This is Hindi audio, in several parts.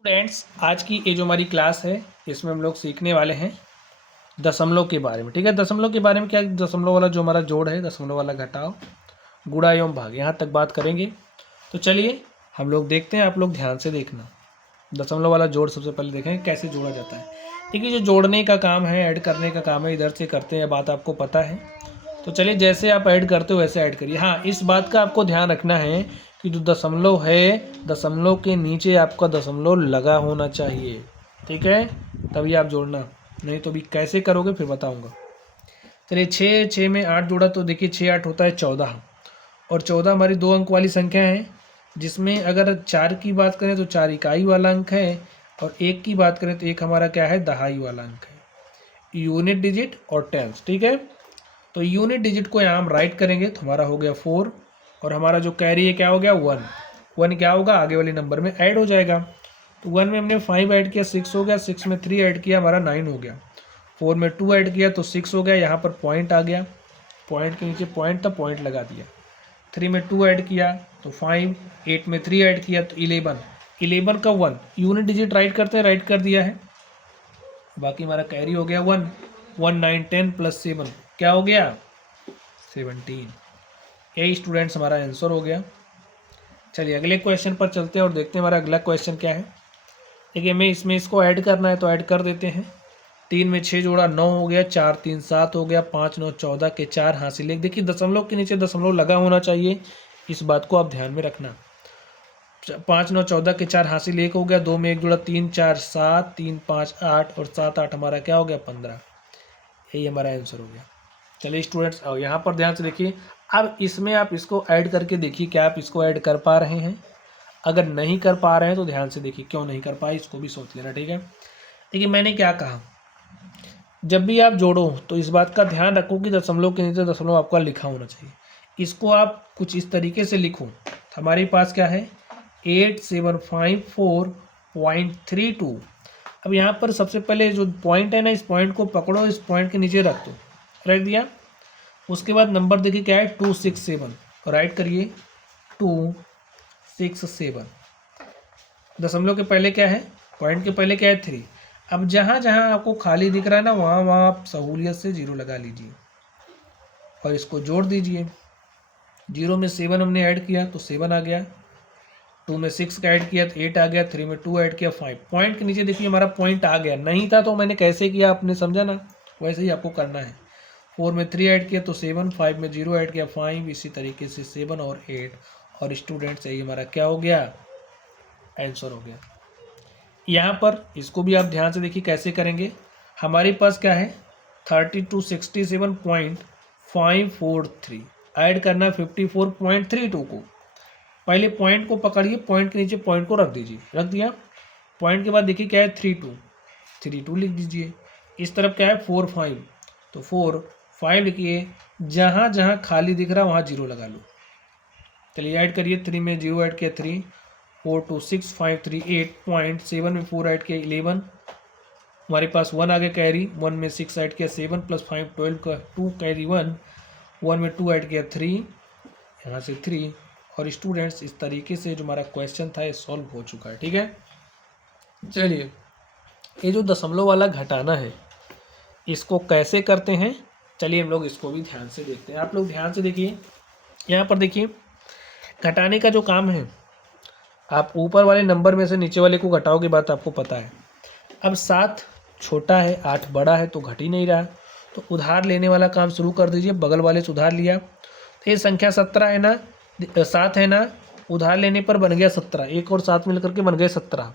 स्टूडेंट्स, आज की ये जो हमारी क्लास है इसमें हम लोग सीखने वाले हैं दशमलव के बारे में। ठीक है, दशमलव के बारे में क्या, दशमलव वाला जो हमारा जोड़ है, दशमलव वाला घटाव, गुणा एवं भाग, यहाँ तक बात करेंगे। तो चलिए हम लोग देखते हैं, आप लोग ध्यान से देखना। दशमलव वाला जोड़ सबसे पहले देखें कैसे जोड़ा जाता है। देखिए, जो जोड़ने का काम है, ऐड करने का काम है, इधर से करते हैं, बात आपको पता है। तो चलिए जैसे आप ऐड करते हो वैसे ऐड करिए। हाँ, इस बात का आपको ध्यान रखना है कि जो दशमलव है, दशमलव के नीचे आपका दशमलव लगा होना चाहिए। ठीक है, तभी आप जोड़ना, नहीं तो भी कैसे करोगे फिर बताऊंगा। चलिए, 6 में 8 जोड़ा तो देखिए 6 8 होता है 14, और 14 हमारी 2 अंक वाली संख्या है, जिसमें अगर 4 की बात करें तो 4 इकाई वाला अंक है, और 1 की बात करें तो 1 हमारा क्या है, दहाई वाला अंक है, यूनिट डिजिट और टेंस। ठीक है, तो यूनिट डिजिट को यहाँ हम राइट करेंगे तो हमारा हो गया 4, और हमारा जो कैरी है क्या हो गया 1। 1 क्या होगा, आगे वाले नंबर में ऐड हो जाएगा। तो 1 में हमने 5 ऐड किया 6 हो गया, 6 में 3 ऐड किया हमारा 9 हो गया, 4 में 2 ऐड किया तो 6 हो गया, यहाँ पर पॉइंट आ गया, पॉइंट के नीचे पॉइंट था, पॉइंट लगा दिया। 3 में 2 ऐड किया तो 5, 8 में 3 ऐड किया तो 11, 11 का 1, यूनिट डिजिट राइट करते हैं, राइट कर दिया है। बाकी हमारा कैरी हो गया 1, 1 9 10 प्लस 7 क्या हो गया 17। यही स्टूडेंट्स हमारा आंसर हो गया। चलिए अगले क्वेश्चन पर चलते हैं और देखते हैं हमारा अगला क्वेश्चन क्या है। देखिए, हमें इसमें इसको ऐड करना है तो ऐड कर देते हैं। 3 में 6 जोड़ा 9 हो गया, 4 3 7 हो गया, 5 9 14 के 4 हासिल 1। देखिए, दशमलव के नीचे दशमलव लगा होना चाहिए, इस बात को आप ध्यान में रखना। 5 9 14 के 4 हासिल 1 हो गया, 2 में 1 जोड़ा 3 4 7, 3 5 8, और 7 8 हमारा क्या हो गया 15। यही हमारा आंसर हो गया। चलिए स्टूडेंट्स, और यहाँ पर ध्यान से देखिए, अब इसमें आप इसको ऐड करके देखिए क्या आप इसको ऐड कर पा रहे हैं। अगर नहीं कर पा रहे हैं तो ध्यान से देखिए क्यों नहीं कर पाए, इसको भी सोच लेना। ठीक है, देखिए मैंने क्या कहा, जब भी आप जोड़ो तो इस बात का ध्यान रखो कि दशमलव के नीचे दशमलव आपका लिखा होना चाहिए। इसको आप कुछ इस तरीके से लिखो, हमारे पास क्या है 8754.32। अब यहाँ पर सबसे पहले जो पॉइंट है ना, इस पॉइंट को पकड़ो, इस पॉइंट के नीचे रख दो, रख दिया। उसके बाद नंबर देखिए क्या है 267, राइट करिए 267। दशमलव के पहले क्या है, पॉइंट के पहले क्या है 3। अब जहाँ जहाँ आपको खाली दिख रहा है ना, वहाँ वहाँ आप सहूलियत से 0 लगा लीजिए और इसको जोड़ दीजिए। 0 में 7 हमने ऐड किया तो 7 आ गया, 2 में 6 का ऐड किया तो 8 आ गया, 3 में 2 ऐड किया 5। पॉइंट के नीचे देखिए हमारा पॉइंट आ गया, नहीं था तो मैंने कैसे किया आपने समझा ना, वैसे ही आपको करना है। 4 में 3 ऐड किया तो 7, 5 में 0 ऐड किया 5, इसी तरीके से 7 और 8, और स्टूडेंट्स यही हमारा क्या हो गया आंसर हो गया। यहाँ पर इसको भी आप ध्यान से देखिए कैसे करेंगे। हमारे पास क्या है 3267.543, ऐड करना है 54.32 को। पहले पॉइंट को पकड़िए, पॉइंट के नीचे पॉइंट को रख दीजिए, रख दिया। पॉइंट के बाद देखिए क्या है 32 लिख दीजिए। इस तरफ क्या है 45, तो 4 5 लिखिए, जहाँ जहाँ खाली दिख रहा है वहाँ 0 लगा लो। चलिए ऐड करिए, 3 में 0 ऐड किया 3, 4 2 6 5 3 8, 7 में 4 ऐड किया 11, हमारे पास 1 आ गया कैरी, 1 में 6 ऐड किया 7 प्लस 5 12 का 2 कैरी 1, 1 में 2 ऐड किया 3, यहाँ से 3। और स्टूडेंट्स इस तरीके से जो हमारा क्वेश्चन था ये सॉल्व हो चुका है। ठीक है, चलिए ये जो दशमलव वाला घटाना है इसको कैसे करते हैं, चलिए हम लोग इसको भी ध्यान से देखते हैं। आप लोग ध्यान से देखिए, यहाँ पर देखिए घटाने का जो काम है, आप ऊपर वाले नंबर में से नीचे वाले को घटाओगे, बात आपको पता है। अब 7 छोटा है 8 बड़ा है तो घट ही नहीं रहा, तो उधार लेने वाला काम शुरू कर दीजिए। बगल वाले से उधार लिया तो ये संख्या 17 है ना, 7 है ना, उधार लेने पर बन गया 17, 1 और 7 मिलकर के बन गए 17,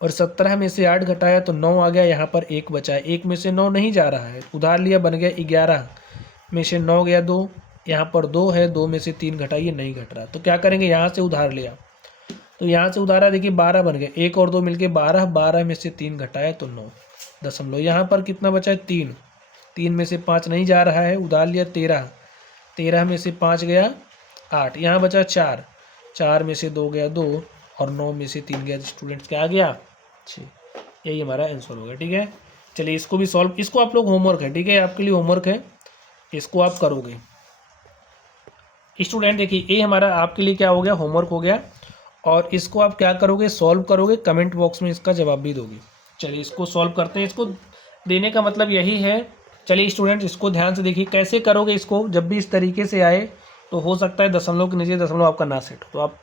और 17 में से 8 घटाया तो 9 आ गया, यहाँ पर 1 बचा है, 1 में से 9 नहीं जा रहा है, उधार लिया बन गया 11 में से 9 गया 2, यहाँ पर 2 है, 2 में से 3 घटाइए नहीं घट रहा, तो क्या करेंगे यहाँ से उधार लिया तो यहाँ से उधारा देखिए 12 बन गया, 1 और 2 मिलके 12, 12 में से 3 घटाया तो 9 दशमलव। यहाँ पर कितना बचा है 3, 3 में से 5 नहीं जा रहा है, उधार लिया 13, 13 में से 5 गया 8, यहाँ बचा 4, 4 में से 2 गया 2, और 9 में से 3 गया, स्टूडेंट्स क्या आ गया 6। यही हमारा आंसर होगा। ठीक है, चलिए इसको भी सॉल्व, इसको आप लोग होमवर्क है, ठीक है आपके लिए होमवर्क है, इसको आप करोगे। स्टूडेंट देखिए ये हमारा आपके लिए क्या हो गया होमवर्क हो गया, और इसको आप क्या करोगे, सॉल्व करोगे, कमेंट बॉक्स में इसका जवाब भी दोगे। चलिए इसको सॉल्व करते हैं। इसको देने का मतलब यही है। चलिए स्टूडेंट्स इसको ध्यान से देखिए कैसे करोगे। इसको जब भी इस तरीके से आए तो हो सकता है दशमलव के नीचे दशमलव आपका ना सेट हो, तो आप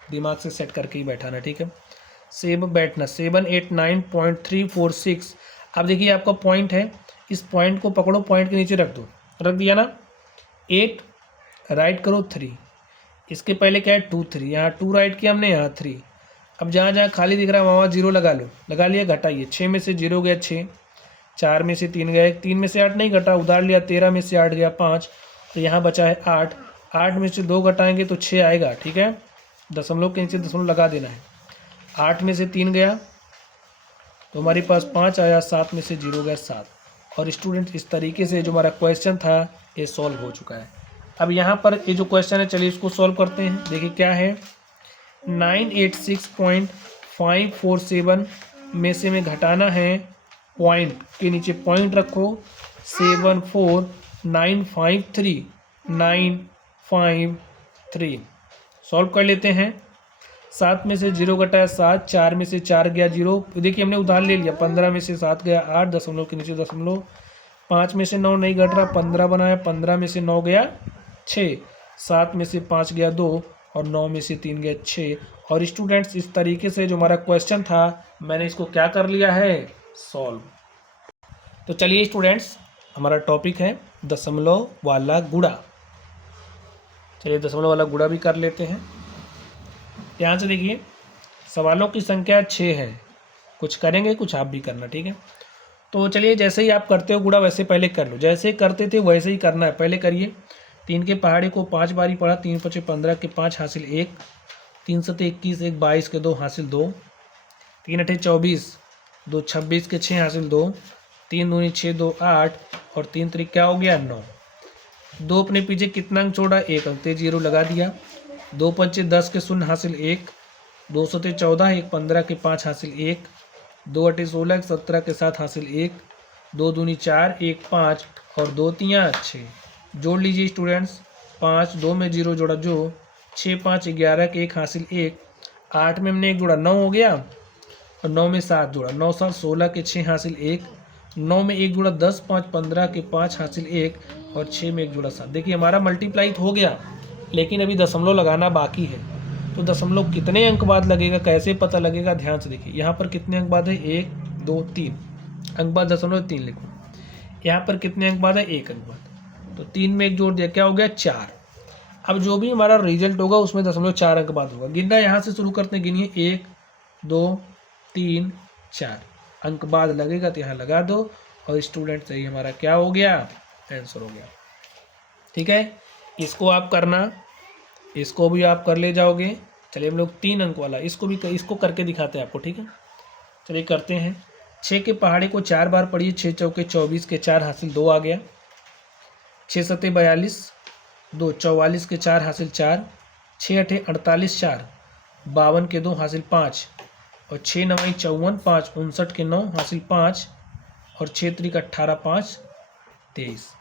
दिमाग से सेट करके ही बैठाना, ठीक है। सेब बैठना 789.346। अब देखिए आपका पॉइंट है, इस पॉइंट को पकड़ो, पॉइंट के नीचे रख दो, रख दिया ना। 8 राइट करो 3, इसके पहले क्या है 2 3, यहाँ 2 राइट किया हमने, यहाँ 3। अब जहाँ जहाँ खाली दिख रहा है वहाँ 0 लगा लो, लगा लिया, घटाइए। 6 में से 0 गया 6, 4 में से 3 गया 1, 3 में से 8 नहीं घटा, उधार लिया, 13 में से 8 गया 5, तो यहाँ बचा है 8। 8 में से 2 घटाएंगे तो 6 आएगा, ठीक है। दशमलव के नीचे दशमलव लगा देना है। 8 में से 3 गया तो हमारे पास 5 आया, 7 में से 0 गया 7। और स्टूडेंट इस तरीके से जो हमारा क्वेश्चन था ये सॉल्व हो चुका है। अब यहाँ पर ये जो क्वेश्चन है, चलिए इसको सॉल्व करते हैं। देखिए क्या है, 986.547 में से में घटाना है, पॉइंट के नीचे पॉइंट रखो, 74953 सॉल्व कर लेते हैं। 7 में से 0 घटाया 7, 4 में से 4 गया 0, देखिए हमने उधार ले लिया। 15 में से 7 गया 8, दशमलव के नीचे दशमलव। 5 में से 9 नहीं घट रहा, 15 बनाया, 15 में से 9 गया 6, 7 में से 5 गया 2 और 9 में से 3 गया 6। और स्टूडेंट्स इस तरीके से जो हमारा क्वेश्चन था मैंने इसको क्या कर लिया है, सॉल्व। तो चलिए स्टूडेंट्स हमारा टॉपिक है दशमलव वाला गुणा। चलिए दशमलव वाला गुणा भी कर लेते हैं। ध्यान से देखिए, सवालों की संख्या 6 है, कुछ करेंगे कुछ आप भी करना, ठीक है। तो चलिए जैसे ही आप करते हो गुणा वैसे पहले कर लो, जैसे करते थे वैसे ही करना है, पहले करिए। 3 के पहाड़े को 5 बारी पढ़ा, 3 5 15 के 5 हासिल 1, 3 7 21, 1 22 के 2 हासिल 2, 3 8 24, 2 26 के 6 हासिल 2, 3 दूनी 6 2 8 और 3 3 क्या हो गया 9। 2 अपने पीछे कितना अंक छोड़ा, 1 अंक, 0 लगा दिया। 2 पंचे 10 के 0 हासिल 1, 2 सते 14, 1 15 के 5 हासिल 1, 2 अटे 16, 1 17 के 7 हासिल 1, 2 दूनी 4, 1 5 और 2 तियाँ 6। जोड़ लीजिए स्टूडेंट्स, 5 2 में 0 जोड़ा जो, 6 5 11 के 1 हासिल 1, 8 में हमने 1 जोड़ा 9 हो गया और 9 में 7 जोड़ा, 9 7 16 के 6 हासिल 1, 9 में 1 जोड़ा 10 5 15 के 5 हासिल 1 और 6 में 1 जोड़ा 7। देखिए हमारा मल्टीप्लाई हो गया, लेकिन अभी दशमलव लगाना बाकी है। तो दशमलव कितने अंक बाद लगेगा, कैसे पता लगेगा, ध्यान से देखिए। यहाँ पर कितने अंक बाद है, 1 2 3 अंक बाद, दशमलव 3 लिखो। यहाँ पर कितने अंक बाद है, 1 अंक बाद, तो 3 में 1 जोड़ दिया, क्या हो गया 4। अब जो भी हमारा रिजल्ट होगा उसमें दशमलव 4 अंक बाद होगा। गिनना यहाँ से शुरू करते हैं, गिनिए 1 2 3 4 अंक बाद लगेगा तो यहाँ लगा दो और स्टूडेंट सही हमारा क्या हो गया, आंसर हो गया, ठीक है। इसको आप करना, इसको भी आप कर ले जाओगे। चलिए हम लोग 3 अंक वाला इसको करके दिखाते हैं आपको, ठीक है। चलिए करते हैं। 6 के पहाड़े को 4 बार पढ़िए, 6 चौके 24 के 4 हासिल 2 आ गया, 6 सते 42, 2 44 के 4 हासिल 4, 6 अठे 48 4, 52 के 2 हासिल 5 और 6 9 54 5, 59 के 9 हासिल 5 और 6 3 18 5 23।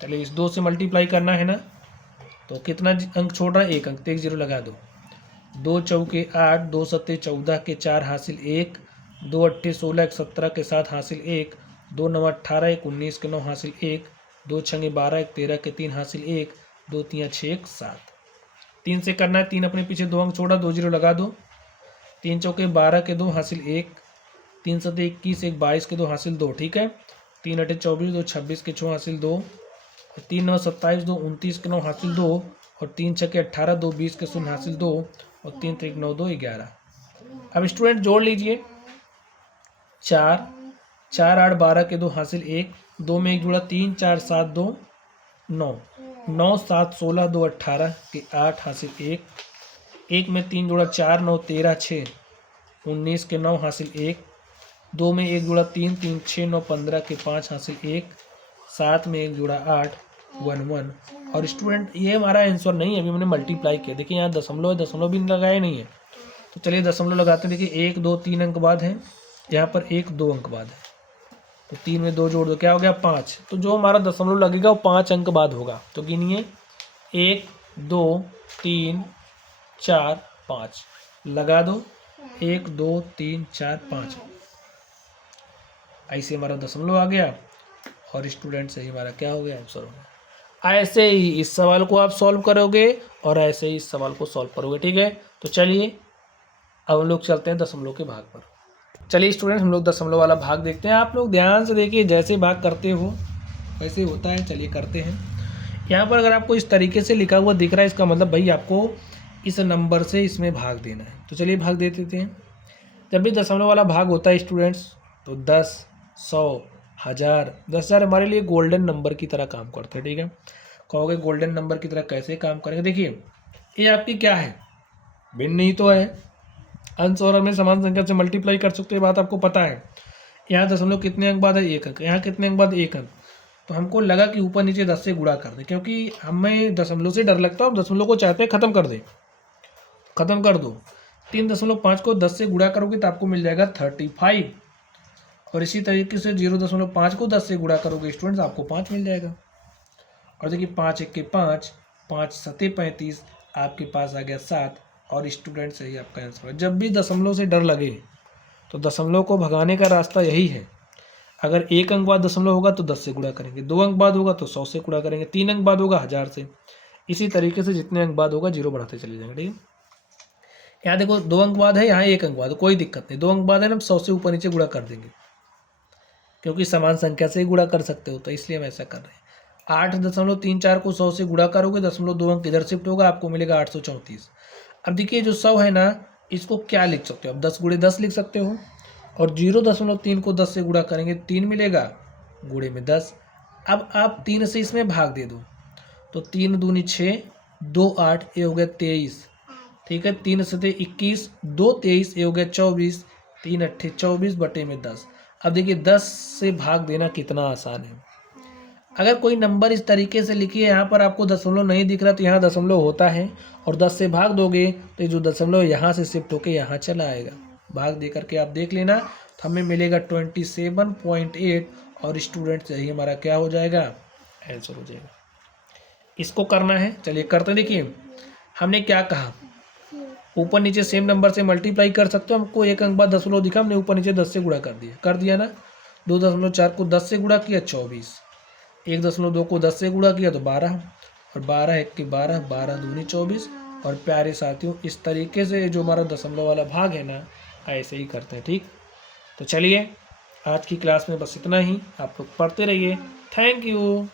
चलिए इस 2 से मल्टीप्लाई करना है ना, तो कितना अंक छोड़ रहा है, 1 अंक, तो 1 0 लगा दो। 2 चौके 8, 2 सत्ते 14 के 4 हासिल 1, 2 अट्ठे 16, 1 17 के 7 हासिल 1, 2 9 18, 1 19 के 9 हासिल 1, 2 छंगे 12, 1 13 के 3 हासिल 1, 2 तियाँ 6 1 7। 3 से करना है, 3 अपने पीछे 2 अंक छोड़ा, 2 0 लगा दो। 3 चौके 12 के 2 हासिल 1, 3 सत्ते 21, 1 22 के 2 हासिल 2, ठीक है। 3 अठे 24, 2 26 के 6 हासिल 2, 3 9 27, 2 29 के 9 हासिल 2 और 3 छके 18, 2 20 के 0 हासिल 2 और 3 3 9 2 11। अब स्टूडेंट जोड़ लीजिए, 4 4 8 12 के 2 हासिल 1, 2 में 1 जुड़ा 3 4 7 2 9, 9 7 16 2 18 के 8 हासिल 1, 1 में 3 जुड़ा 4 9 13 6 19 के 9 हासिल 1, 2 में 1 जुड़ा 3 3 6 9 15 के 5 हासिल 1, 7 में 1 जुड़ा 8 1 1। और स्टूडेंट ये हमारा आंसर नहीं है, अभी हमने मल्टीप्लाई किया। देखिए यहाँ दशमलव है, दशमलव भी लगाया नहीं है, तो चलिए दशमलव लगाते हैं। देखिए 1 2 3 अंक बाद है, यहाँ पर 1 2 अंक बाद है, तो 3 में 2 जोड़ दो, क्या हो गया 5। तो जो हमारा दशमलव लगेगा वो 5 अंक बाद होगा। तो गिनिए 1 2 3 4 5 लगा दो, 1 2 3 4 5, ऐसे हमारा दशमलव आ गया और स्टूडेंट से ही हमारा क्या हो गया, आंसर हो गया। ऐसे ही इस सवाल को आप सॉल्व करोगे और ऐसे ही इस सवाल को सॉल्व करोगे, ठीक है। तो चलिए अब हम लोग चलते हैं दशमलव के भाग पर। चलिए स्टूडेंट, हम लोग दशमलव वाला भाग देखते हैं। आप लोग ध्यान से देखिए, जैसे भाग करते हो वैसे होता है। चलिए करते हैं। यहाँ पर अगर आपको इस तरीके से लिखा हुआ दिख रहा है, इसका मतलब भाई आपको इस नंबर से इसमें भाग देना है। तो चलिए भाग दे देते हैं। जब भी दशमलव वाला भाग होता है स्टूडेंट्स, तो 10, 100, 1000, 10,000 हमारे लिए गोल्डन नंबर की तरह काम करते हैं, ठीक है। कहोगे गोल्डन नंबर की तरह कैसे काम करेंगे? देखिए ये आपकी क्या है, भिन्न ही तो है। अंश और हमें समान संख्या से मल्टीप्लाई कर सकते हैं, बात आपको पता है। यहाँ दशमलव कितने अंक बाद है? 1 अंक। यहाँ कितने अंक बाद? 1 अंक। तो हमको लगा कि ऊपर नीचे 10 से गुणा कर दें, क्योंकि हमें दशमलव से डर लगता है और दशमलव को चाहते हैं ख़त्म कर दें। ख़त्म कर दो। 3.5 को 10 से गुणा करोगे तो आपको मिल जाएगा 35, और इसी तरीके से 0.5 को 10 से गुणा करोगे स्टूडेंट्स, आपको 5 मिल जाएगा। और देखिए 5 1 के 5, 5 7 35, आपके पास आ गया 7, और स्टूडेंट सही आपका आंसर है। जब भी दशमलव से डर लगे तो दशमलव को भगाने का रास्ता यही है। अगर 1 अंक बाद दशमलव होगा तो 10 से गुणा करेंगे, 2 अंक बाद होगा तो 100 से गुणा करेंगे, 3 अंक बाद होगा 1000 से, इसी तरीके से जितने अंक बाद होगा जीरो बढ़ाते चले जाएंगे, ठीक है। यहाँ देखो 2 अंक बाद है, यहाँ 1 अंक बाद, कोई दिक्कत नहीं। 2 अंक बाद है ना, 100 से ऊपर नीचे गुणा कर देंगे, क्योंकि समान संख्या से ही गुणा कर सकते हो, तो इसलिए हम ऐसा कर रहे हैं। 8.34 को 100 से गुणा करोगे, 0.2 अंक इधर शिफ्ट होगा, आपको मिलेगा 834। अब देखिए जो 100 है ना, इसको क्या लिख सकते हो? अब 10 गुणे 10 लिख सकते हो, और 0.3 को 10 से गुणा करेंगे 3 मिलेगा, गुणे में 10। अब आप 3 से इसमें भाग दे दो, तो 3 दूनी 6, 2 8, ये हो गया 23, ठीक है। 3 सते 21, 2 23, ये हो गया 24, 3 अट्ठे 24 बटे में 10। अब देखिए 10 से भाग देना कितना आसान है। अगर कोई नंबर इस तरीके से लिखिए, यहाँ पर आपको दशमलव नहीं दिख रहा तो यहाँ दशमलव होता है, और 10 से भाग दोगे तो जो दशमलव यहाँ से शिफ्ट होके यहाँ चला आएगा। भाग दे करके आप देख लेना, तो हमें मिलेगा 27.8, और स्टूडेंट सही हमारा क्या हो जाएगा, आंसर हो जाएगा। इसको करना है, चलिए करते। देखिए हमने क्या कहा, ऊपर नीचे सेम नंबर से मल्टीप्लाई कर सकते हो। हमको 1 अंक बाद दशमलव दिखा, हमने ऊपर नीचे 10 से गुणा कर दिया ना। 2.4 को 10 से गुणा किया 24, 1.2 को 10 से गुणा किया तो 12, और 12 1 के 12, 12 दूनी 24। और प्यारे साथियों, इस तरीके से जो हमारा दशमलव वाला भाग है ना, ऐसे ही करते हैं, ठीक। तो चलिए आज की क्लास में बस इतना ही, आप लोग पढ़ते रहिए। Thank you.